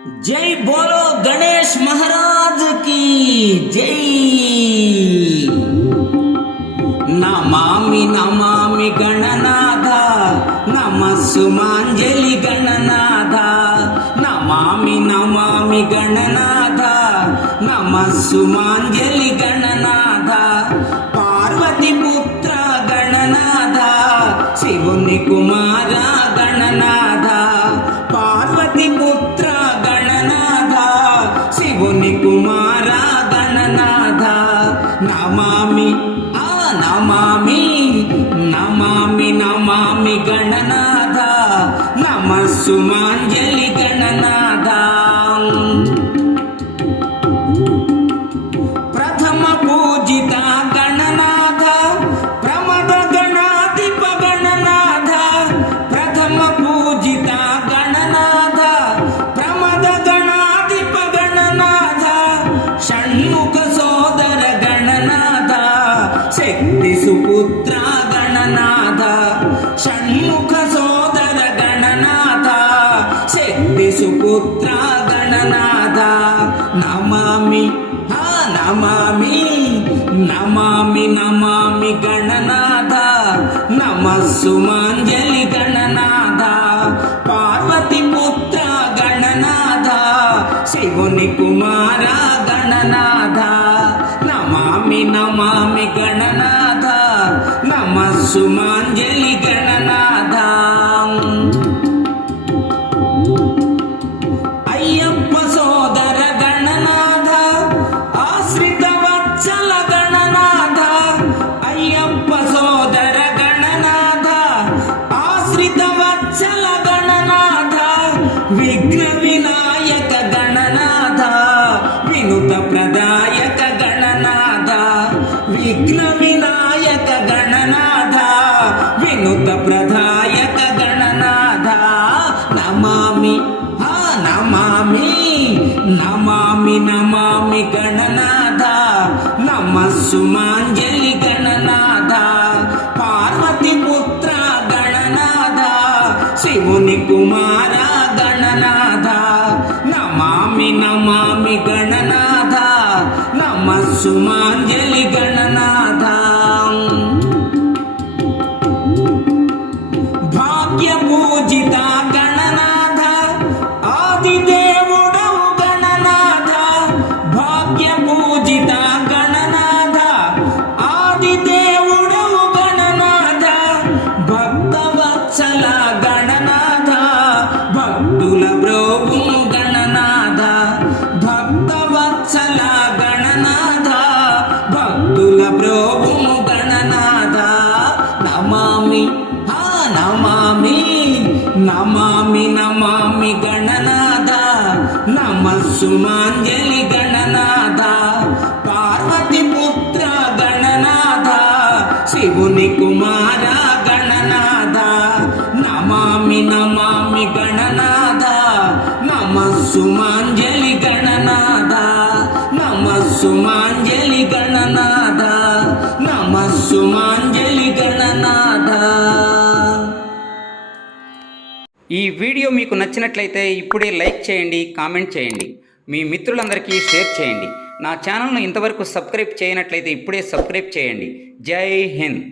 जय बोलो गणेश महाराज की जय। नमामि नमामि गणनाथ नमः सुमांजलि गणनाथ। नमामि नमामि गणनाथ नमः सुमांजलि गणनाथ। पार्वती पुत्र गणनाथ शिवुनि कुमार गणनाथ। पार्वती पुत्र गणनाथ शिवुनि कुमार गणनाथ। नमामि नमामि नमामि नमामि गणनाथ नमः सुमांजलि गणनाथ। प्रथम पूजित गणनाथ प्रमद गणाधिप गणनाथ। प्रथम पूजित गणनाथ प्रमद गणाधिप गणनाथ। षण्मुख सोदर गणनाथ शक्ति सुपुत्र गणनाथ। षण्मुख सोदर गणनाथ शक्ति सुपुत्र गणनाथ। नमामि नमामि नमामि नमामि गणनाथ नमः सुमांजलि गणनाथ। पार्वती पुत्र गणनाथ शिवुनि कुमार गणनाथ। नमामि नमामि गणनाथ नमः सुमांजलि गणनाथ। अय्यप्प सोदर गणनाथ आश्रित वत्सल गणनाथ। अय्यप्प सोदर गणनाथ आश्रित वत्सल गणनाथ। विघ्न विनायक गणनाथ विनुत प्रदायक गणनाथ। विघ्न विनायक गणनाथ विनुत प्रदायक गणनाथ। नमामि नमामि नमामि नमामि गणनाथ नमः सुमांजलि गणनाथ। पार्वती पुत्र गणनाथ शिवुनि कुमार गणनाथ। नमामि नमामि गणनाथ नमः सुमांजलि गणनाथ। भाग्य पूजित गणनाथ आदिदेवुडवु गणनाथ। भाग्य पूजित गणनाथ आदिदेवुडवु गणनाथ। भक्तवत्सल गणनाथ भक्तुल ब्रोवुनु गणनाथ। भक्तवत्सल गणनाथ भक्तुल ब्रोवुनु गणनाथ। नमामि नमामि नमामि नमामि गणनाथ नमः सुमांजलि गणनाथ। पार्वती पुत्र गणनाथ शिवुनि कुमार गणनाथ। नमामि नमामि गणनाथ नमः सुमांजलि गणनाथ। नमः सुमांजलि गणनाथ नमः सुमांजलि गणनाथ। ఈ వీడియో మీకు నచ్చినట్లయితే ఇప్పుడే లైక్ చేయండి, కామెంట్ చేయండి, మీ మిత్రులందరికీ షేర్ చేయండి. నా ఛానల్ను ఇంతవరకు సబ్స్క్రైబ్ చేయనట్లయితే ఇప్పుడే సబ్స్క్రైబ్ చేయండి. జై హింద్.